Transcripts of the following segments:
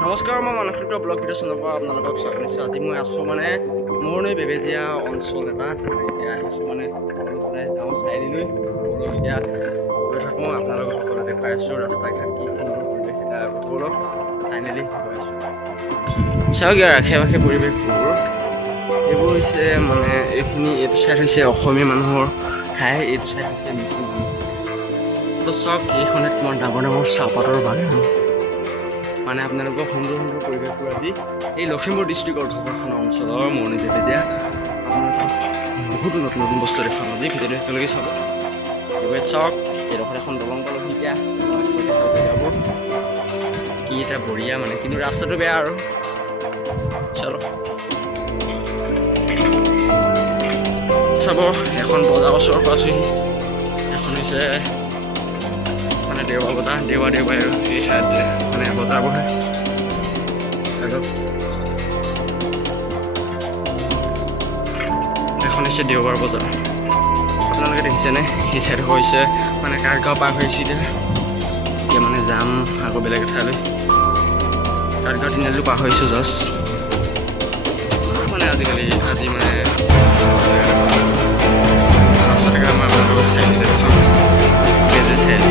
নমস্কাৰ, মই মানসিক ব্লগ ভিডিঅ' চেনেলৰ পৰা আপোনালোকক স্বাগতম জনাইছোঁ। আজি মই আছোঁ মানে মৰণৈ বেবেজীয়া অঞ্চল এটা এতিয়া আহিছোঁ মানে ওলাই যাওঁ চাৰিআলিলৈ এতিয়া গৈ থাকোঁ। আপোনালোকক সকলো দেখুৱাই আছোঁ ৰাস্তা ঘাট কি সুন্দৰ পৰিৱেশ এটা অলপ ফাইনেলি গৈ আছোঁ। চাওক ইয়াৰ আশে পাশে পৰিৱেশবোৰ এইবোৰ হৈছে মানে এইটো চাইড হৈছে অসমীয়া মানুহৰ ঠাই, এইটো চাইড হৈছে মিচিং মানুহ। তো চাওক এইখনত কিমান ডাঙৰ ডাঙৰ চাহপাতৰ বাগান মানে আপোনালোকৰ সুন্দৰ সুন্দৰ পৰিৱেশবোৰ আজি এই লখিমপুৰ ডিষ্ট্ৰিক্টৰ ঢকুৱাখানা অঞ্চলৰ মৰণৈ বেবেজীয়া আপোনালোকক বহুতো নতুন নতুন বস্তু দেখুৱাম। আজি ভিডিঅ'টো একেলগে চাব। এইবাৰ চাওক এইডোখৰ এখন দলং পালোঁ এতিয়া যাব কি এটা বঢ়িয়া মানে, কিন্তু ৰাস্তাটো বেয়া আৰু চলো চাব। এখন বজাৰ ওচৰৰ পৰা আছোঁহি, এখন হৈছে মানে দেওবাৰ বজাৰ, দেওবাৰে এই ঠাইত মানে বজাৰ বহে। এখন হৈছে দেওবাৰ বজাৰ, আপোনালোকে দেখিছেনে? সেই ঠাইত হৈছে মানে কাৰগাঁও পাৰ হৈ আহিছোঁ এতিয়া মানে যাম আকৌ বেলেগ এঠাইলৈ। কাৰগাঁও তিনিআলিটো পাৰ হৈছোঁ জাষ্ট মানে আজি মানে ৰাস্তাটো মই আপোনালোকৰ চাৰিআলি দেখাম। চাৰিআলি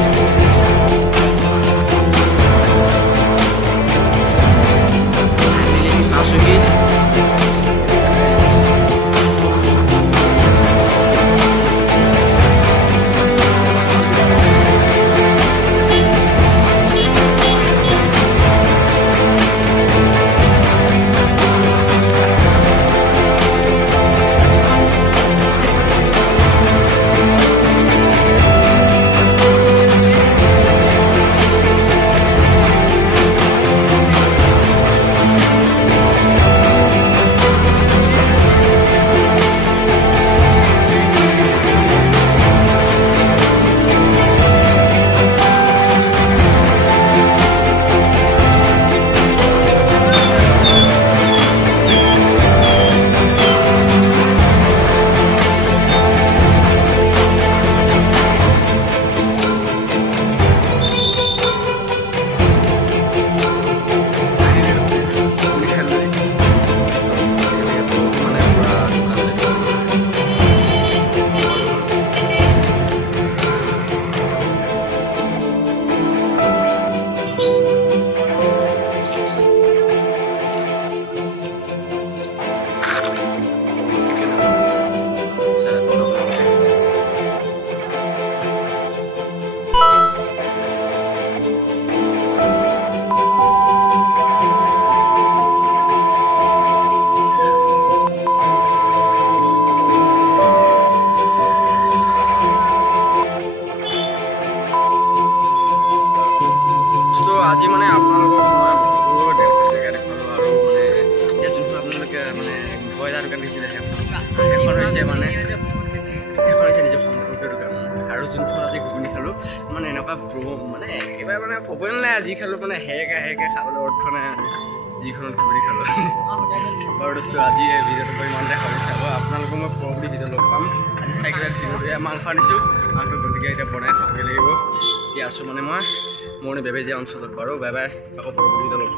আজি মানে আপোনালোকক মই বহুত জেগা দেখালোঁ আৰু মানে এতিয়া যোনখন আপোনালোকে মানে ব্ৰইলাৰ দোকান দিছিলে এখন হৈছে মানে এখন হৈছে নিজৰ সম্পৰ্কীয় দোকান, আৰু যোনখন আজি ঘুগুনি খালোঁ মানে এনেকুৱা মানে একেবাৰে মানে ক'বই নালাগে। আজি খালোঁ মানে হেৰেকে খাবলৈ অৰ্থ নাই যিখনত ঘুগুনি খালোঁ বাৰু দোস্ত। আজি এই ভিডিঅ'টো কৰি ইমানতে ভাবিছোঁ আকৌ আপোনালোকক মই পৰৱৰ্তী ভিডিঅ' লগ পাম। আজি চাইকেল মাংস আনিছোঁ, মাংস গতিকে এতিয়া বনাই খাবগৈ লাগিব। এতিয়া আছোঁ মানে মই মৰণৈ বেবেজীয়া অঞ্চলত বাৰু। বাই বাই, আকৌ পৰৱৰ্তী ভিডিঅ' লগ পাম।